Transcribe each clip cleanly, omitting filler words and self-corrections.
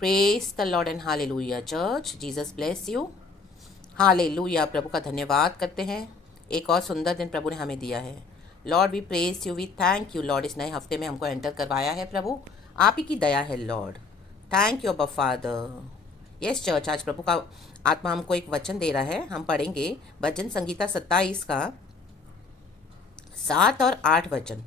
Praise the lord and hallelujah church, Jesus bless you. Hallelujah, प्रभु का धन्यवाद करते हैं। एक और सुंदर दिन प्रभु ने हमें दिया है। Lord we praise you, we thank you Lord, इस नए हफ्ते में हमको एंटर करवाया है प्रभु, आप ही की दया है लॉर्ड। थैंक यू अबा फादर। यस चर्च, आज प्रभु का आत्मा हमको एक वचन दे रहा है। हम पढ़ेंगे भजन संगीता 27 का 7 और 8 वचन।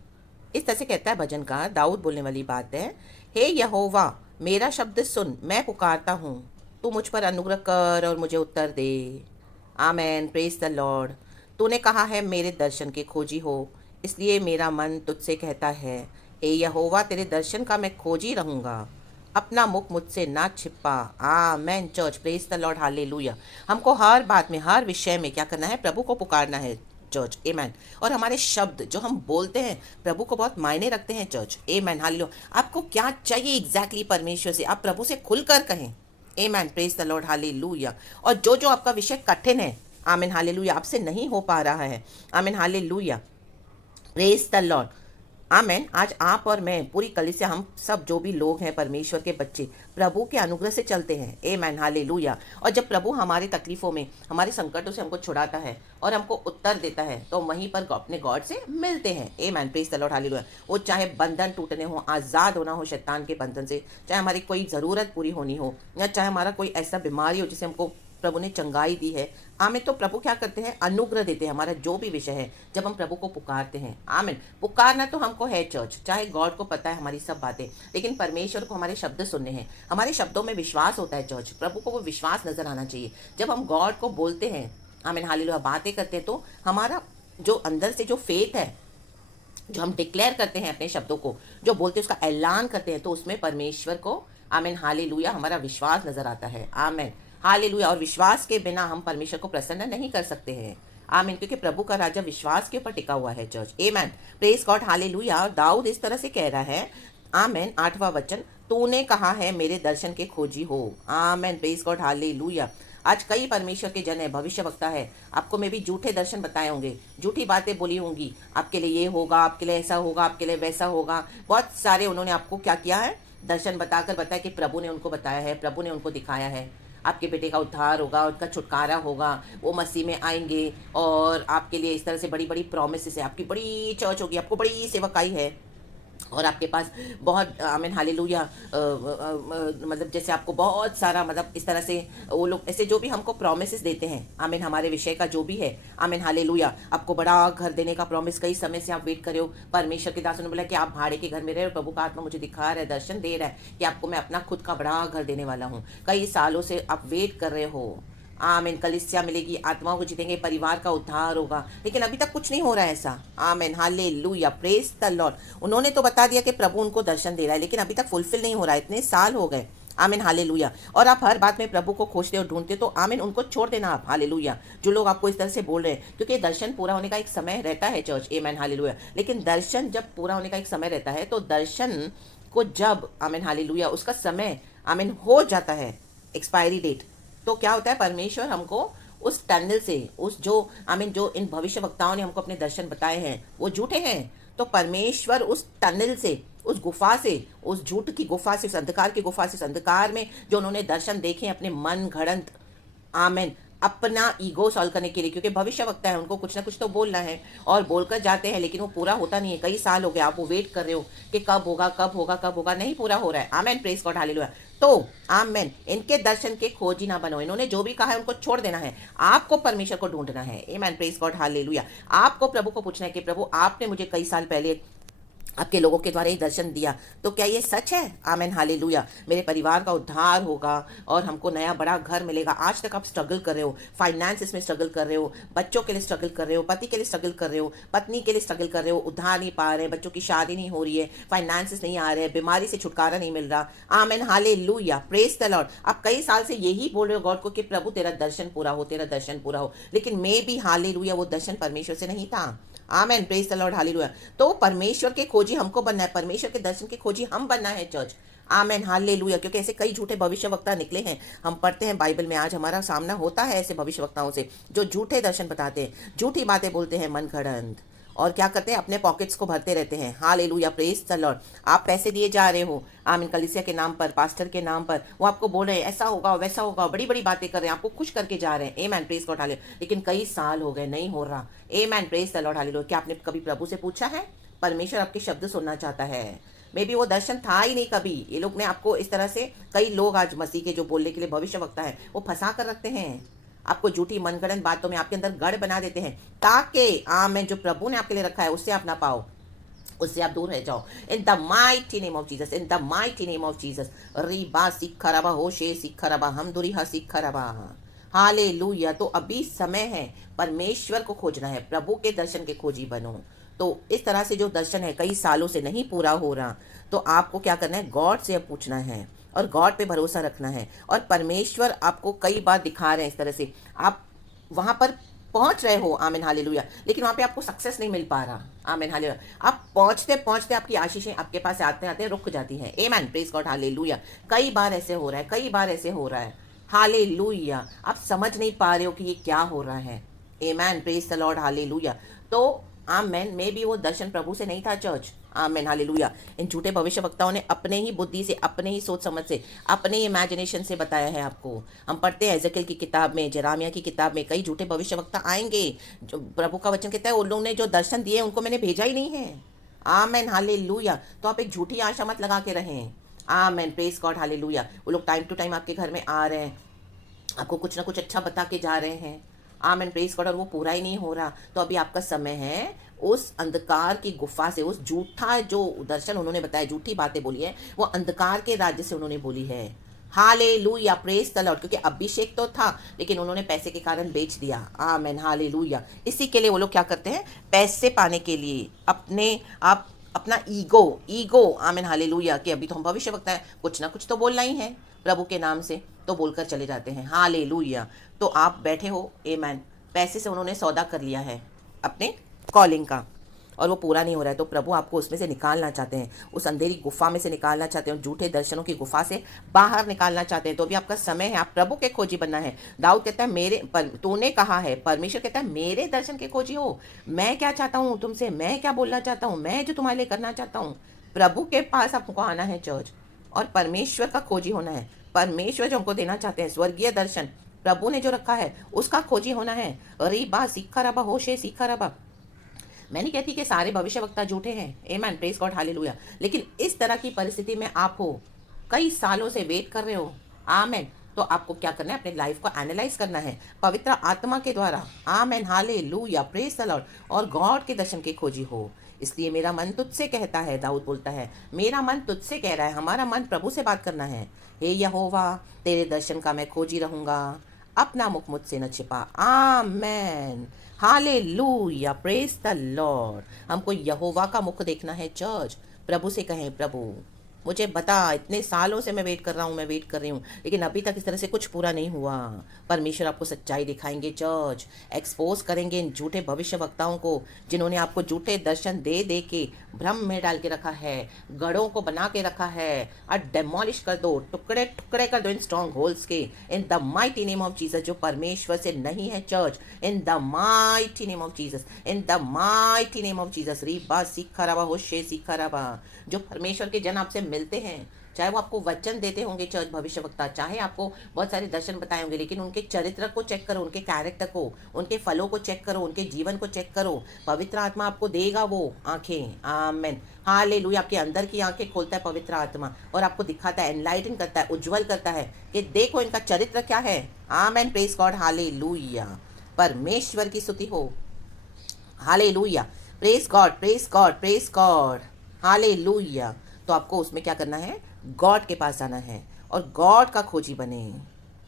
इस तरह से कहता है भजन का, दाऊद बोलने वाली बात है। हे यहोवा, मेरा शब्द सुन, मैं पुकारता हूँ, तू मुझ पर अनुग्रह कर और मुझे उत्तर दे। आमेन, प्रेज द लॉर्ड। तूने कहा है मेरे दर्शन के खोजी हो, इसलिए मेरा मन तुझसे कहता है, हे यहोवा, तेरे दर्शन का मैं खोजी रहूँगा, अपना मुख मुझसे ना छिपा। Amen church, praise the Lord, hallelujah. हमको हर बात में, हर विषय में क्या करना है? प्रभु को पुकारना है चर्च, एमैन। और हमारे शब्द जो हम बोलते हैं प्रभु को बहुत मायने रखते हैं चर्च, एमैन, हालेलुया। आपको क्या चाहिए एग्जैक्टली परमेश्वर से, आप प्रभु से खुलकर कहें, एमैन, प्रेज द लॉर्ड, हालेलुया। और जो जो आपका विषय कठिन है, आमीन, हालेलुया, आपसे नहीं हो पा रहा है, आमीन, हालेलुया, प्रेज द लॉर्ड, आमेन। आज आप और मैं, पूरी कलीसिया, हम सब जो भी लोग हैं परमेश्वर के बच्चे, प्रभु के अनुग्रह से चलते हैं, आमेन, हालेलुया। और जब प्रभु हमारे तकलीफों में, हमारे संकटों से हमको छुड़ाता है और हमको उत्तर देता है, तो वहीं पर अपने गॉड से मिलते हैं, आमेन, प्रेज द लॉर्ड, हालेलुया। वो चाहे बंधन टूटने हो, आज़ाद होना हो शैतान के बंधन से, चाहे हमारी कोई ज़रूरत पूरी होनी हो, या चाहे हमारा कोई ऐसा बीमारी हो जिसे हमको प्रभु ने चंगाई दी है, आमिन, तो प्रभु क्या करते हैं? अनुग्रह देते हैं। हमारा जो भी विषय है, जब हम प्रभु को पुकारते हैं, आमिन, पुकारना तो हमको है चर्च, चाहे गॉड को पता है हमारी सब बातें, लेकिन परमेश्वर को हमारे शब्द सुनने हैं, हमारे शब्दों में विश्वास होता है चर्च, प्रभु को वो विश्वास नजर आना चाहिए। जब हम गॉड को बोलते हैं, आमिन, हालेलुया, बातें करते हैं, तो हमारा जो अंदर से जो फेथ है, जो हम डिक्लेयर करते हैं अपने शब्दों को, जो बोलते हैं उसका ऐलान करते हैं, तो उसमें परमेश्वर को, आमिन, हालेलुया, हमारा विश्वास नजर आता है, आमिन, हालेलुया। और विश्वास के बिना हम परमेश्वर को प्रसन्न नहीं कर सकते हैं, आमीन, क्योंकि प्रभु का राजा विश्वास के ऊपर टिका हुआ है church, amen, praise God, hallelujah. और दाऊद इस तरह से कह रहा है, आमेन, 8वां वचन, तूने कहा है मेरे दर्शन के खोजी हो, आमेन, प्रेज गॉड, हालेलुया। आज कई परमेश्वर के जन है, भविष्य वक्ता है, आपको में भी झूठे दर्शन बताए होंगे, झूठी बातें बोली होंगी, आपके लिए ये होगा, आपके लिए ऐसा होगा, आपके लिए वैसा होगा, बहुत सारे उन्होंने आपको क्या किया है? दर्शन बताकर बताया कि प्रभु ने उनको बताया है, प्रभु ने उनको दिखाया है, आपके बेटे का उद्धार होगा, उनका छुटकारा होगा, वो मसीह में आएंगे, और आपके लिए इस तरह से बड़ी बड़ी प्रोमिस है, आपकी बड़ी चर्च होगी, आपको बड़ी सेवकाई है, और आपके पास बहुत, आमीन, हालेलुया, मतलब जैसे आपको बहुत सारा, मतलब इस तरह से वो लोग ऐसे जो भी हमको प्रॉमिसेस देते हैं, आमीन, हमारे विषय का जो भी है, आमीन, हालेलुया, आपको बड़ा घर देने का प्रॉमिस, कई समय से आप वेट कर रहे हो। परमेश्वर के दासों ने बोला कि आप भाड़े के घर में रहे हो, प्रभु का आत्मा मुझे दिखा रहा है, दर्शन दे रहा है कि आपको मैं अपना खुद का बड़ा घर देने वाला हूँ। कई सालों से आप वेट कर रहे हो, आमेन, कलिसिया मिलेगी, आत्माओं को जीतेंगे, परिवार का उद्धार होगा, लेकिन अभी तक कुछ नहीं हो रहा है ऐसा, आमेन, हालेलुया, प्रेज द लॉर्ड। उन्होंने तो बता दिया कि प्रभु उनको दर्शन दे रहा है, लेकिन अभी तक फुलफिल नहीं हो रहा है, इतने साल हो गए, आमीन, हालेलुया। और आप हर बात में प्रभु को खोजते और ढूंढते, तो आमीन, उनको छोड़ देना आप, हालेलुया। जो लोग आपको इस तरह से बोल रहे हैं, क्योंकि दर्शन पूरा होने का एक समय रहता है चर्च, आमीन, हालेलुया। लेकिन दर्शन जब पूरा होने का एक समय रहता है, तो दर्शन को जब, आमीन, हालेलुया, उसका समय, आमीन, हो जाता है, एक्सपायरी डेट, तो क्या होता है? परमेश्वर हमको उस टनल से, उस जो, आमीन, जो इन भविष्य वक्ताओं ने हमको अपने दर्शन बताए हैं वो झूठे हैं, तो परमेश्वर उस टनल से, उस गुफा से, उस झूठ की गुफा से, उस अंधकार की गुफा से, उस अंधकार में जो उन्होंने दर्शन देखे अपने मन घड़ंत, आमेन, अपना ईगो सॉल्व करने के लिए, क्योंकि भविष्य वक्ता है, उनको कुछ ना कुछ तो बोलना है, और बोलकर जाते हैं, लेकिन वो पूरा होता नहीं है। कई साल हो गए, आप वो वेट कर रहे हो कि कब होगा, कब होगा, कब होगा, नहीं पूरा हो रहा है, आमेन, प्रेज गॉड, हालेलुया। तो आमेन, इनके दर्शन के खोजी ना बनो, इन्होंने जो भी कहा है उनको छोड़ देना है, आपको परमेश्वर को ढूंढना है, आमेन, प्रेज गॉड, हालेलुया। आपको प्रभु को पूछना है कि प्रभु, आपने मुझे कई साल पहले आपके लोगों के द्वारा ही दर्शन दिया, तो क्या ये सच है? आमेन, हालेलुया। मेरे परिवार का उद्धार होगा और हमको नया बड़ा घर मिलेगा। आज तक आप स्ट्रगल कर रहे हो, फाइनेंसिस में स्ट्रगल कर रहे हो, बच्चों के लिए स्ट्रगल कर रहे हो, पति के लिए स्ट्रगल कर रहे हो, पत्नी के लिए स्ट्रगल कर रहे हो, उद्धार नहीं पा रहे, बच्चों की शादी नहीं हो रही है, फाइनेंसिस नहीं आ रहे हैं, बीमारी से छुटकारा नहीं मिल रहा, आमेन, हालेलुया, प्रेज द लॉर्ड। आप कई साल से यही बोल रहे हो गॉड को कि प्रभु तेरा दर्शन पूरा हो, तेरा दर्शन पूरा हो, लेकिन मे भी, हालेलुया, वो दर्शन परमेश्वर से नहीं था, आमेन, प्रेज द लॉर्ड, हालेलुया। तो परमेश्वर के खोजी हमको बनना है, परमेश्वर के दर्शन के खोजी हम बनना है चर्च, आमेन, हालेलुया। क्योंकि ऐसे कई झूठे भविष्यवक्ता निकले हैं, हम पढ़ते हैं बाइबल में, आज हमारा सामना होता है ऐसे भविष्यवक्ताओं से जो झूठे दर्शन बताते हैं, झूठी बातें बोलते हैं मन गढ़ंत, और क्या करते हैं, अपने पॉकेट्स को भरते रहते हैं। Hallelujah, praise the Lord. आप पैसे दिए जा रहे हो आमीन, कलीसिया के नाम पर, पास्टर के नाम पर, वो आपको बोल रहे हैं ऐसा होगा वैसा होगा, बड़ी बड़ी बातें कर रहे हैं, आपको खुश करके जा रहे हैं। आमीन, प्रेज गॉड हालेलुया। लेकिन कई साल हो गए, नहीं हो रहा। आमीन, प्रेज द लॉर्ड हालेलुया। क्या आपने कभी प्रभु से पूछा है? परमेश्वर आपके शब्द सुनना चाहता है। मे बी वो दर्शन था ही नहीं कभी। ये लोग ने आपको इस तरह से, कई लोग आज मसीह के जो बोलने के लिए भविष्य वक्ता है, वो फंसा कर रखते हैं आपको, झूठी मनगढ़ंत बातों में आपके अंदर गढ़ बना देते हैं, ताकि आमीन जो प्रभु ने आपके लिए रखा है उससे आप ना पाओ, उससे आप दूर रह जाओ। In the mighty name of Jesus, in the mighty name of Jesus. रीबा सिखरबा होशे सिखरबा हम दुरीहा सिखरबा। हालेलुया। तो अभी समय है परमेश्वर को खोजना है, प्रभु के दर्शन के खोजी बनो। तो इस तरह से जो दर्शन है कई सालों से नहीं पूरा हो रहा, तो आपको क्या करना है, गॉड से अब पूछना है और गॉड पे भरोसा रखना है। और परमेश्वर आपको कई बार दिखा रहे हैं इस तरह से, आप वहां पर पहुंच रहे हो आमीन हालेलुया, लेकिन वहां पे आपको सक्सेस नहीं मिल पा रहा। आमीन हालेलुया। आप पहुंचते पहुंचते आपकी आशीषें आपके पास आते आते रुक जाती हैं। आमीन, प्रेज गॉड हालेलुया। कई बार ऐसे हो रहा है, कई बार ऐसे हो रहा है। हालेलुया। आप समझ नहीं पा रहे हो कि ये क्या हो रहा है। आमीन, प्रेज द लॉर्ड हालेलुया। तो आमेन, मे बी वो दर्शन प्रभु से नहीं था चर्च। Amen hallelujah. इन झूठे भविष्यवक्ताओं ने अपने ही बुद्धि से, अपने ही सोच समझ से, अपने ही इमेजिनेशन से बताया है आपको। हम पढ़ते हैं एजेकिएल की किताब में, जेरेमिया की किताब में, कई झूठे भविष्यवक्ता आएंगे। जो प्रभु का वचन कहता है उन लोगों ने जो दर्शन दिए उनको मैंने भेजा ही नहीं है। Amen hallelujah. तो आप एक झूठी आशा मत लगा के रहें। आमेन, प्रेज गॉड हालेलुया। वो लोग टाइम टू टाइम आपके घर में आ रहे हैं, आपको कुछ ना कुछ अच्छा बता के जा रहे हैं। आमेन, प्रेज गॉड। और वो पूरा ही नहीं हो रहा, तो अभी आपका समय है उस अंधकार की गुफा से, उस झूठा जो दर्शन उन्होंने बताया, झूठी बातें बोली है, वो अंधकार के राज्य से उन्होंने बोली है। Hallelujah, praise the Lord. क्योंकि अभिषेक तो था लेकिन उन्होंने पैसे के कारण बेच दिया। Amen hallelujah. इसी के लिए वो लोग क्या करते हैं, पैसे पाने के लिए अपने आप, अपना ईगो आमीन हालेलुया, कि अभी तो हम भविष्य वक्ता है, कुछ ना कुछ तो बोलना ही है प्रभु के नाम से, तो बोलकर चले जाते हैं। हालेलुया। तो आप बैठे हो, आमीन, पैसे से उन्होंने सौदा कर लिया है अपने कॉलिंग का, और वो पूरा नहीं हो रहा है, तो प्रभु आपको उसमें से निकालना चाहते हैं, उस अंधेरी गुफा में से निकालना चाहते हैं, झूठे दर्शनों की गुफा से बाहर निकालना चाहते हैं। तो अभी आपका समय है, आप प्रभु के खोजी बनना है। दाऊद कहता है मेरे तूने कहा है, परमेश्वर कहता है मेरे दर्शन के खोजी हो। मैं क्या चाहता हूँ तुमसे, मैं क्या बोलना चाहता हूँ, मैं जो तुम्हारे लिए करना चाहता हूँ। प्रभु के पास आपको आना है चर्च, और परमेश्वर का खोजी होना है। परमेश्वर जो हमको देना चाहते हैं स्वर्गीय दर्शन, प्रभु ने जो रखा है उसका खोजी होना है। अरे बा सीखा रबा होशे सीखा रबा। मैं नहीं कहती कि सारे भविष्यवक्ता झूठे हैं। आमेन, प्रेज गॉड हालेलुया। लेकिन इस तरह की परिस्थिति में आप हो, कई सालों से वेट कर रहे हो। आमेन। तो आपको क्या करना है, अपने लाइफ को एनालाइज करना है पवित्र आत्मा के द्वारा। Amen hallelujah, praise the Lord. और गॉड के दर्शन के खोजी हो। इसलिए मेरा मन तुझसे कहता है, दाऊद बोलता है, मेरा मन तुझसे कह रहा है। हमारा मन प्रभु से बात करना है। हे यहोवा, तेरे दर्शन का मैं खोजी रहूंगा, अपना मुख मुझसे न छिपा। Amen hallelujah, praise the Lord. हमको यहोवा का मुख देखना है चर्च। प्रभु से कहें, प्रभु मुझे बता, इतने सालों से मैं वेट कर रहा हूँ, मैं वेट कर रही हूँ, लेकिन अभी तक इस तरह से कुछ पूरा नहीं हुआ। परमेश्वर आपको सच्चाई दिखाएंगे चर्च, एक्सपोज करेंगे इन झूठे भविष्य वक्ताओं को, जिन्होंने आपको झूठे दर्शन दे दे के भ्रम में डाल के रखा है, गढ़ों को बना के रखा है। और डेमोलिश कर दो, टुकड़े टुकड़े कर दो इन स्ट्रॉन्ग होल्स के, इन the mighty name of Jesus. जो परमेश्वर से नहीं है church, in the mighty name of Jesus, in the mighty name of Jesus. Reeba सीखा रबा होशे सीखा रबा। जो परमेश्वर के जन आपसे मिलते हैं, चाहे वो आपको वचन देते होंगे चर्च भविष्यवक्ता, चाहे आपको बहुत सारे दर्शन बताए होंगे, लेकिन उनके चरित्र को चेक करो, उनके कैरेक्टर को, उनके फलों को चेक करो, उनके जीवन को चेक करो। पवित्र आत्मा आपको देगा वो आंखें। Amen hallelujah. आपके अंदर की आंखें खोलता है पवित्र आत्मा, और आपको दिखाता है, एनलाइटन करता है, उज्जवल करता है कि देखो इनका चरित्र क्या है। आमेन, प्रेज गॉड हालेलुया। परमेश्वर की स्तुति हो। Hallelujah, praise God, praise God, praise God. Hallelujah. तो आपको उसमें क्या करना है, गॉड के पास जाना है और गॉड का खोजी बने।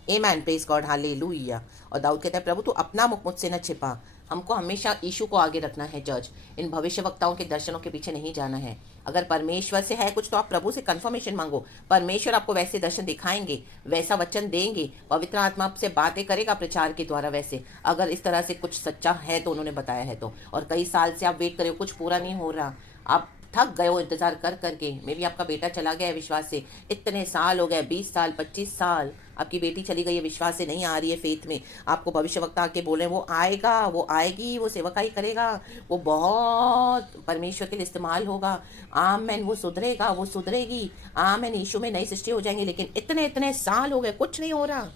आमेन, प्रेज गॉड हालेलुया। और दाऊद कहता है, प्रभु तू अपना मुख मुझसे न छिपा। हमको हमेशा यीशु को आगे रखना है चर्च, इन भविष्यवक्ताओं के दर्शनों के पीछे नहीं जाना है। अगर परमेश्वर से है कुछ, तो आप प्रभु से कंफर्मेशन मांगो। परमेश्वर आपको वैसे दर्शन दिखाएंगे, वैसा वचन देंगे, पवित्र आत्मा आपसे बातें करेगा प्रचार के द्वारा। वैसे अगर इस तरह से कुछ सच्चा है तो उन्होंने बताया है तो। और कई साल से आप वेट करे हो, कुछ पूरा नहीं हो रहा, आप थक गए हो इंतज़ार कर करके। मे बी आपका बेटा चला गया है विश्वास से, इतने साल हो गए, 20 साल 25 साल आपकी बेटी चली गई है, विश्वास से नहीं आ रही है फेथ में। आपको भविष्यवक्ता आके बोले वो आएगा, वो आएगी, वो सेवकाई करेगा, वो बहुत परमेश्वर के लिए इस्तेमाल होगा, आमेन, वो सुधरेगा, वो सुधरेगी, आमेन, यीशु में नई सृष्टि हो जाएंगी। लेकिन इतने इतने साल हो गए, कुछ नहीं हो रहा।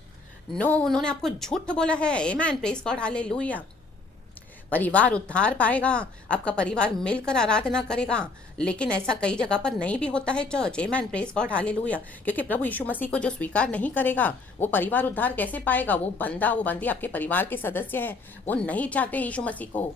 नो, उन्होंने आपको झूठ बोला है। आमेन, प्रेज गॉड, हालेलुया। परिवार उद्धार पाएगा, आपका परिवार मिलकर आराधना करेगा। लेकिन ऐसा कई जगह पर नहीं भी होता है church. Amen, praise God, hallelujah. क्योंकि प्रभु यीशु मसीह को जो स्वीकार नहीं करेगा, वो परिवार उद्धार कैसे पाएगा? वो बंदा, वो बंदी आपके परिवार के सदस्य हैं, वो नहीं चाहते यीशु मसीह को,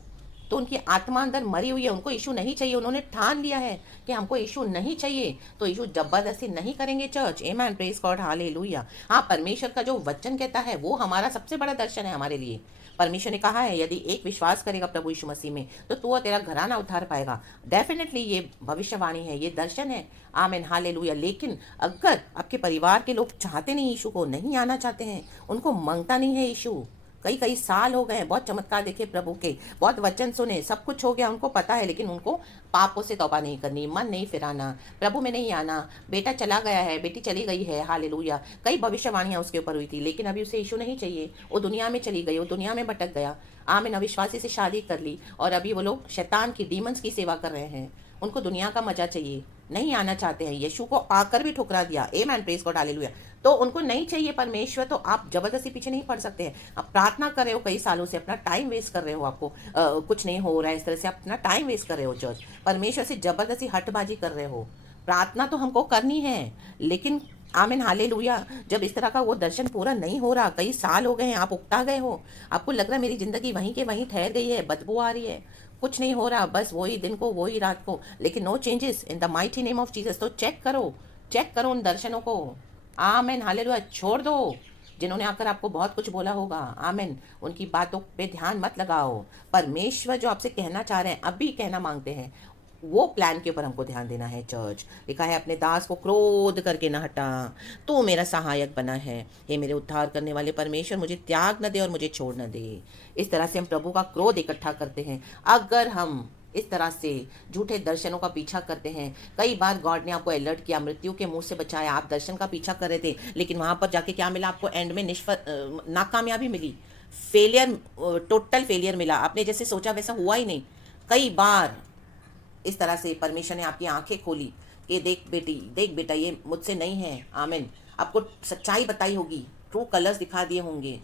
तो उनकी आत्मा अंदर मरी हुई है, उनको यीशु नहीं चाहिए। उन्होंने ठान लिया है कि हमको यीशु नहीं चाहिए, तो यीशु जबरदस्ती नहीं करेंगे church. Amen, praise God, hallelujah. हाँ, परमेश्वर का जो वचन कहता है वो हमारा सबसे बड़ा दर्शन है हमारे लिए। परमेश्वर ने कहा है यदि एक विश्वास करेगा प्रभु यीशु मसीह में, तो तू और तेरा घराना उद्धार पाएगा। डेफिनेटली ये भविष्यवाणी है, ये दर्शन है। आमेन, हालेलुया। लेकिन अगर आपके परिवार के लोग चाहते नहीं, यीशु को नहीं आना चाहते हैं, उनको मांगता नहीं है यीशु, कई कई साल हो गए, बहुत चमत्कार देखे प्रभु के, बहुत वचन सुने, सब कुछ हो गया, उनको पता है, लेकिन उनको पापों से तौबा नहीं करनी, मन नहीं फिराना, प्रभु में नहीं आना, बेटा चला गया है, बेटी चली गई है, हालेलुया, कई भविष्यवाणियां उसके ऊपर हुई थी, लेकिन अभी उसे यीशु नहीं चाहिए, वो दुनिया में चली गई, वो दुनिया में भटक गया, आमीन, अविश्वासी से शादी कर ली, और अभी वो लोग शैतान की, डीमंस की सेवा कर रहे हैं। उनको दुनिया का मजा चाहिए, नहीं आना चाहते हैं, यीशु को आकर भी ठुकरा दिया। आमेन, प्रेज गॉड, हालेलुया। तो उनको नहीं चाहिए परमेश्वर, तो आप जबरदस्ती पीछे नहीं पड़ सकते हैं। आप प्रार्थना कर रहे हो कई सालों से, अपना टाइम वेस्ट कर रहे हो, आपको कुछ नहीं हो रहा है, इस तरह से आप अपना टाइम वेस्ट कर रहे हो चर्च, परमेश्वर से जबरदस्ती हटबाजी कर रहे हो। प्रार्थना तो हमको करनी है, लेकिन आमीन, हालेलुया, जब इस तरह का वो दर्शन पूरा नहीं हो रहा, कई साल हो गए हैं, आप उकता गए हो, आपको लग रहा है मेरी ज़िंदगी वहीं के वहीं ठहर गई है, बदबू आ रही है, कुछ नहीं हो रहा, बस वही दिन को वही रात को, लेकिन no changes in the mighty name of Jesus. तो चेक करो उन दर्शनों को। आमीन, हालेलुया। छोड़ दो जिन्होंने आकर आपको बहुत कुछ बोला होगा, आमीन, उनकी बातों पे ध्यान मत लगाओ। परमेश्वर जो आपसे कहना चाह रहे हैं, अभी कहना मांगते हैं, वो प्लान के ऊपर हमको ध्यान देना है चर्च। लिखा है अपने दास को क्रोध करके न हटा, तू मेरा सहायक बना है, हे मेरे उद्धार करने वाले परमेश्वर, मुझे त्याग न दे और मुझे छोड़ न दे। इस तरह से हम प्रभु का क्रोध इकट्ठा करते हैं। अगर हम इस तरह से झूठे दर्शनों का पीछा करते हैं, कई बार गॉड ने आपको अलर्ट किया, मृत्यु के मुंह से बचाया, आप दर्शन का पीछा कर रहे थे, लेकिन वहां पर जाके क्या मिला आपको? एंड में नाकामयाबी मिली, फेलियर, टोटल फेलियर मिला, आपने जैसे सोचा वैसा हुआ ही नहीं। कई बार इस तरह से परमेश्वर ने आपकी आंखें खोली कि देख बेटी, देख बेटा, ये मुझसे नहीं है, आमीन, आपको सच्चाई बताई होगी, ट्रू कलर्स दिखा दिए होंगे,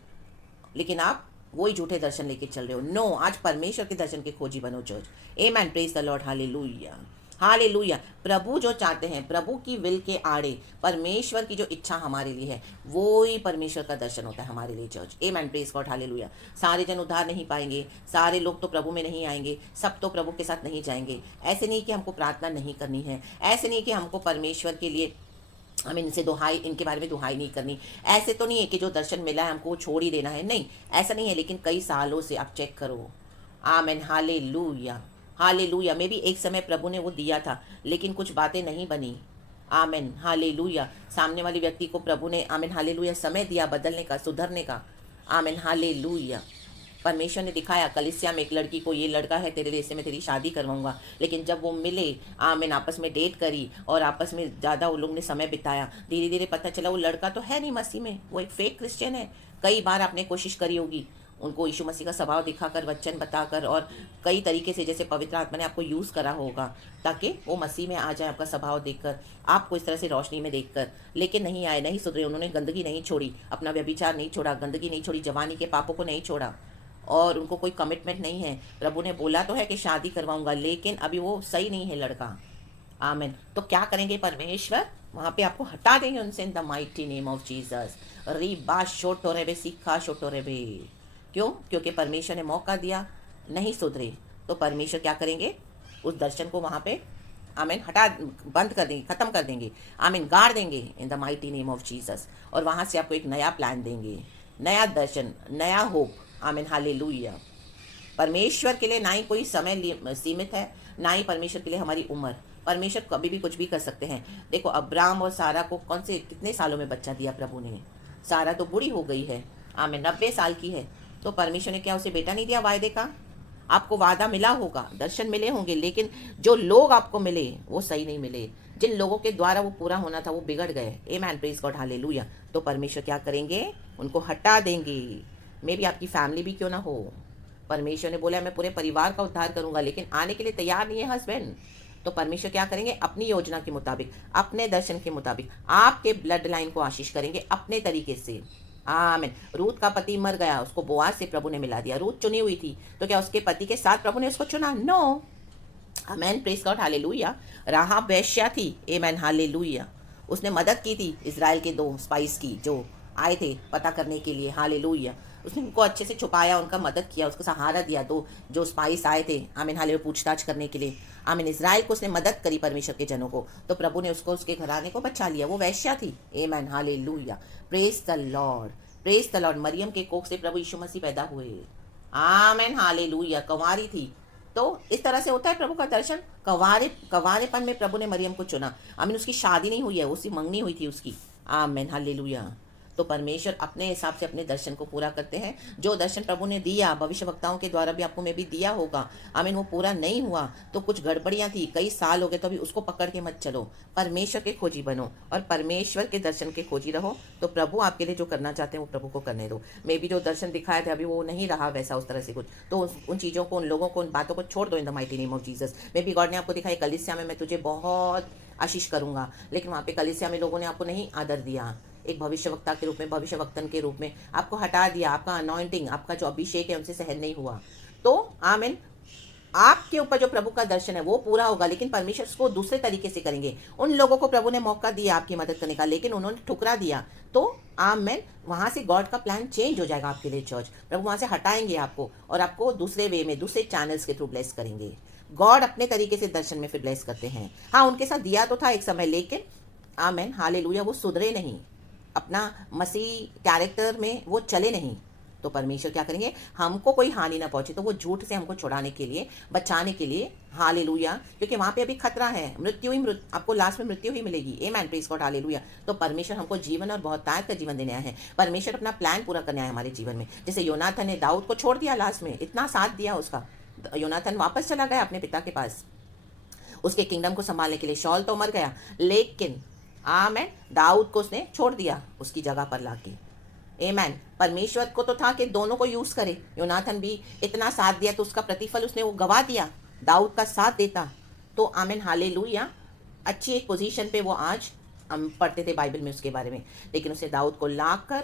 लेकिन आप वही झूठे दर्शन लेके चल रहे हो। नो, आज परमेश्वर के दर्शन के खोजी बनो church. Amen, praise the Lord, hallelujah, hallelujah. प्रभु जो चाहते हैं, प्रभु की विल के आड़े परमेश्वर की जो इच्छा हमारे लिए है, वो ही परमेश्वर का दर्शन होता है हमारे लिए church. Amen, praise God, hallelujah. सारे जन उद्धार नहीं पाएंगे, सारे लोग तो प्रभु में नहीं आएंगे, सब तो प्रभु के साथ नहीं जाएंगे। ऐसे नहीं कि हमको प्रार्थना नहीं करनी है, ऐसे नहीं कि हमको परमेश्वर के लिए हम इनसे दुहाई, इनके बारे में दुहाई नहीं करनी, ऐसे तो नहीं है कि जो दर्शन मिला है हमको छोड़ ही देना है, नहीं, ऐसा नहीं है। लेकिन कई सालों से आप चेक करो, आमेन, हालेलुया, हालेलुया। में भी एक समय प्रभु ने वो दिया था, लेकिन कुछ बातें नहीं बनी, आमेन, हालेलुया। सामने वाले व्यक्ति को प्रभु ने, आमेन, हालेलुया, समय दिया बदलने का, सुधरने का, आमेन, हालेलुया। परमेश्वर ने दिखाया कलिसिया में एक लड़की को, ये लड़का है तेरे लिए, इससे मैं तेरी शादी करवाऊंगा। लेकिन जब वो मिले, आमीन, आपस में डेट करी और आपस में ज़्यादा वो लोग ने समय बिताया, धीरे धीरे पता चला वो लड़का तो है नहीं मसीह में, वो एक फेक क्रिश्चियन है। कई बार आपने कोशिश करी होगी उनको यीशु मसीह का स्वभाव दिखाकर, वचन बताकर, और कई तरीके से जैसे पवित्र आत्मा ने आपको यूज़ करा होगा ताकि वो मसीह में आ जाए, आपका स्वभाव देखकर, आपको इस तरह से रोशनी में देखकर, लेकिन नहीं आए, नहीं सुधरे। उन्होंने गंदगी नहीं छोड़ी, अपना व्यभिचार नहीं छोड़ा, गंदगी नहीं छोड़ी, जवानी के पापों को नहीं छोड़ा, और उनको कोई कमिटमेंट नहीं है। प्रभु ने बोला तो है कि शादी करवाऊंगा, लेकिन अभी वो सही नहीं है लड़का, आमीन। तो क्या करेंगे परमेश्वर? वहाँ पे आपको हटा देंगे उनसे, in the mighty name of Jesus. रीबा शोटो रेबे, सीखा शोटो रेबे। क्यों? क्योंकि परमेश्वर ने मौका दिया, नहीं सुधरे, तो परमेश्वर क्या करेंगे? उस दर्शन को वहाँ पे, आमीन, हटा, बंद कर देंगे, ख़त्म कर देंगे, आमीन, गाड़ देंगे इन the mighty name of Jesus. और वहाँ से आपको एक नया प्लान देंगे, नया दर्शन, नया होप, आमीन, हालेलुया। परमेश्वर के लिए ना ही कोई समय सीमित है, ना ही परमेश्वर के लिए हमारी उम्र। परमेश्वर कभी भी कुछ भी कर सकते हैं। देखो, अब्राम और सारा को कौन से कितने सालों में बच्चा दिया प्रभु ने? सारा तो बूढ़ी हो गई है, आमीन, 90 साल की है, तो परमेश्वर ने क्या उसे बेटा नहीं दिया वायदे का? आपको वादा मिला होगा, दर्शन मिले होंगे, लेकिन जो लोग आपको मिले वो सही नहीं मिले। जिन लोगों के द्वारा वो पूरा होना था वो बिगड़ गए। आमेन, प्रेज गॉड, हालेलुया। तो परमेश्वर क्या करेंगे? उनको हटा देंगे। मे भी आपकी फैमिली भी क्यों ना हो, परमेश्वर ने बोला मैं पूरे परिवार का उद्धार करूंगा, लेकिन आने के लिए तैयार नहीं है हस्बैंड। तो परमेश्वर क्या करेंगे? अपनी योजना के मुताबिक, अपने दर्शन के मुताबिक आपके ब्लड लाइन को आशीष करेंगे अपने तरीके से। आमीन। रूत का पति मर गया, उसको बोआज से प्रभु ने मिला दिया। रूत चुनी हुई थी, तो क्या उसके पति के साथ प्रभु ने उसको चुना? नो। आमेन, प्रेज गॉड, हालेलुया। राहाब वेश्या थी, आमेन, हालेलुया। उसने मदद की थी इजराइल के 2 स्पाइस की जो आए थे पता करने के लिए, हालेलुया। उसने उनको अच्छे से छुपाया, उनका मदद किया, उसको सहारा दिया। 2 जो स्पाइस आए थे, आमीन, हालेलुया, पूछताछ करने के लिए, आमीन, इजराइल को उसने मदद करी, परमेश्वर के जनों को, तो प्रभु ने उसको, उसके घराने को बचा लिया। वो वैश्या थी, आमीन, hallelujah, praise the Lord, praise the Lord. मरियम के कोख से प्रभु यीशु मसीह पैदा हुए, आमीन, हालेलुया। कुंवारी थी, तो इस तरह से होता है प्रभु का दर्शन। कवारेपन में प्रभु ने मरियम को चुना। आमीन, उसकी शादी नहीं हुई है, उसकी मंगनी हुई थी उसकी। आमीन, हालेलुया। तो परमेश्वर अपने हिसाब से अपने दर्शन को पूरा करते हैं। जो दर्शन प्रभु ने दिया, भविष्य वक्ताओं के द्वारा भी आपको में भी दिया होगा, आमीन, वो पूरा नहीं हुआ तो कुछ गड़बड़ियां थी, कई साल हो गए, तो अभी उसको पकड़ के मत चलो। परमेश्वर के खोजी बनो और परमेश्वर के दर्शन के खोजी रहो, तो प्रभु आपके लिए जो करना चाहते हैं वो प्रभु को करने दो। मे भी जो दर्शन दिखाए थे अभी वो नहीं रहा वैसा उस तरह से कुछ, तो उन चीज़ों को, उन लोगों को, उन बातों को छोड़ दो इन the mighty name of Jesus. May be God ने आपको दिखाई कलीसिया में मैं तुझे बहुत आशीष करूंगा, लेकिन वहाँ पे कलीसिया में लोगों ने आपको नहीं आदर दिया। एक भविष्यवक्ता के रूप में, भविष्यवक्तन के रूप में आपको हटा दिया। आपका अनॉइंटिंग, आपका जो अभिषेक है उनसे सहन नहीं हुआ। तो आमीन, आपके ऊपर जो प्रभु का दर्शन है वो पूरा होगा, लेकिन परमेश्वर उसको दूसरे तरीके से करेंगे। उन लोगों को प्रभु ने मौका दिया आपकी मदद करने का, लेकिन उन्होंने ठुकरा दिया। तो आमीन, वहां से गॉड का प्लान चेंज हो जाएगा आपके लिए। चर्च प्रभु वहां से हटाएंगे आपको और आपको दूसरे वे में, दूसरे चैनल्स के थ्रू ब्लेस करेंगे। गॉड अपने तरीके से दर्शन में फिर ब्लेस करते हैं। हाँ, उनके साथ दिया तो था एक समय, लेकिन आमीन, हालेलुया, वो सुधरे नहीं, अपना मसीह कैरेक्टर में वो चले नहीं। तो परमेश्वर क्या करेंगे? हमको कोई हानि ना पहुंचे, तो वो झूठ से हमको छुड़ाने के लिए, बचाने के लिए, हालेलुया, क्योंकि वहां पे अभी खतरा है, मृत्यु ही आपको लास्ट में मृत्यु ही मिलेगी। आमेन, प्रेज गॉड, हालेलुया। तो परमेश्वर हमको जीवन और बहुत तायत का जीवन देने आया है। परमेश्वर अपना प्लान पूरा करने आया हमारे जीवन में। जैसे योनाथन ने दाऊद को छोड़ दिया, लास्ट में इतना साथ दिया उसका, योनाथन वापस चला गया अपने पिता के पास उसके किंगडम को संभालने के लिए। शॉल तो मर गया, लेकिन आमेन, दाऊद को उसने छोड़ दिया उसकी जगह पर लाके। आमेन, परमेश्वर को तो था कि दोनों को यूज करे। योनाथन भी इतना साथ दिया तो उसका प्रतिफल उसने वो गवा दिया, दाऊद का साथ देता। तो आमेन, हालेलुया, अच्छी एक पोजीशन पे वो आज, हम पढ़ते थे बाइबल में उसके बारे में, लेकिन उसने दाऊद को लाकर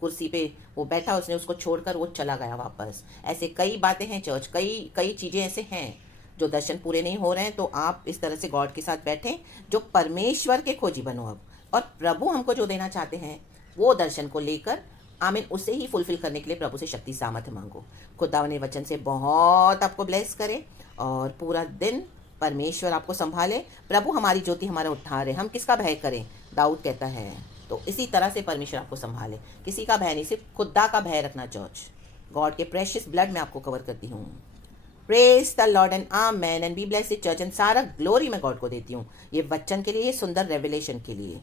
कुर्सी पे वो बैठा, उसने उसको छोड़कर वो चला गया वापस। ऐसे कई बातें हैं चर्च, कई कई चीज़ें ऐसे हैं जो दर्शन पूरे नहीं हो रहे हैं। तो आप इस तरह से गॉड के साथ बैठें, जो परमेश्वर के खोजी बनो अब, और प्रभु हमको जो देना चाहते हैं वो दर्शन को लेकर, आमीन, उसे ही फुलफिल करने के लिए प्रभु से शक्ति सामर्थ्य मांगो। खुदा ने वचन से बहुत आपको ब्लेस करे और पूरा दिन परमेश्वर आपको संभाले। प्रभु हमारी ज्योति, हमारा उद्धार है, हम किसका भय करें, दाऊद कहता है। तो इसी तरह से परमेश्वर आपको संभाले, किसी का भय नहीं, सिर्फ खुदा का भय रखना। चर्च गॉड के प्रेशियस ब्लड में आपको कवर करती हूँ। Praise the lord and amen and be blessed church. And सारा ग्लोरी मैं गॉड को देती हूँ ये वचन के लिए, ये सुंदर रेवलेशन के लिए,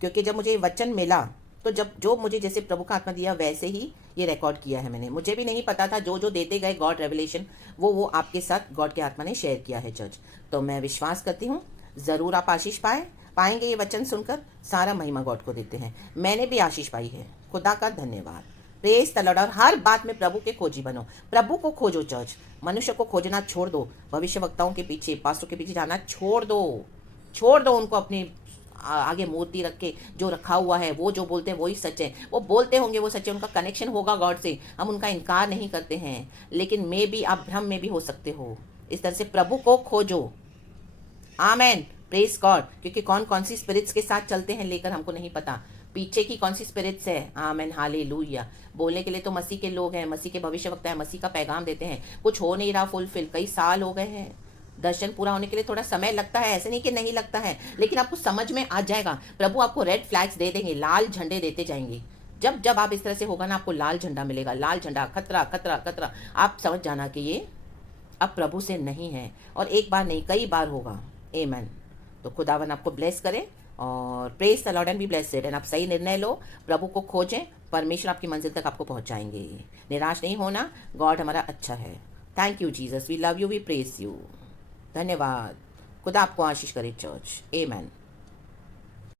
क्योंकि जब मुझे ये वचन मिला तो जब जो मुझे जैसे प्रभु का आत्मा दिया वैसे ही ये रिकॉर्ड किया है मैंने। मुझे भी नहीं पता था, जो जो देते गए गॉड रेवलेशन वो आपके साथ गॉड के आत्मा ने शेयर किया है चर्च। तो मैं विश्वास करती हूँ ज़रूर आप आशीष पाएंगे ये वचन सुनकर। सारा महिमा गॉड को देते हैं, मैंने भी आशीष पाई है, खुदा का धन्यवाद। Praise the Lord. और हर बात में प्रभु के खोजी बनो, प्रभु को खोजो चर्च। मनुष्य को खोजना छोड़ दो, भविष्य वक्ताओं के पीछे, पास्टरों के पीछे जाना छोड़ दो उनको अपने आगे मूर्ति रख के जो रखा हुआ है, वो जो बोलते हैं वही सच है, वो बोलते होंगे वो सच है, उनका कनेक्शन होगा गॉड से, हम उनका इनकार नहीं करते हैं, लेकिन मे भी आप भ्रम में भी हो सकते हो। इस तरह से प्रभु को खोजो। आमेन, प्रेज गॉड। क्योंकि कौन कौन सी स्पिरिट्स के साथ चलते हैं लेकर हमको नहीं पता, पीछे की कौन सी स्पिरिट्स है। आमेन, हालेलुया। बोलने के लिए तो मसीह के लोग हैं, मसीह के भविष्य वक्ता है, मसीह का पैगाम देते हैं, कुछ हो नहीं रहा फुलफिल, कई साल हो गए हैं। दर्शन पूरा होने के लिए थोड़ा समय लगता है, ऐसे नहीं कि नहीं लगता है, लेकिन आपको समझ में आ जाएगा। प्रभु आपको रेड फ्लैग्स दे देंगे, लाल झंडे देते जाएंगे। जब जब आप इस तरह से होगा ना, आपको लाल झंडा मिलेगा, लाल झंडा, खतरा खतरा खतरा। आप समझ जाना कि ये अब प्रभु से नहीं है, और एक बार नहीं कई बार होगा। आमेन। तो खुदावन आपको ब्लेस करे और praise the lord and be blessed. And आप सही निर्णय लो, प्रभु को खोजें, परमेश्वर आपकी मंजिल तक आपको पहुंचाएंगे। निराश नहीं होना, गॉड हमारा अच्छा है। Thank you Jesus, we love you, we praise you. धन्यवाद। खुदा आपको आशीष करे चर्च। आमेन।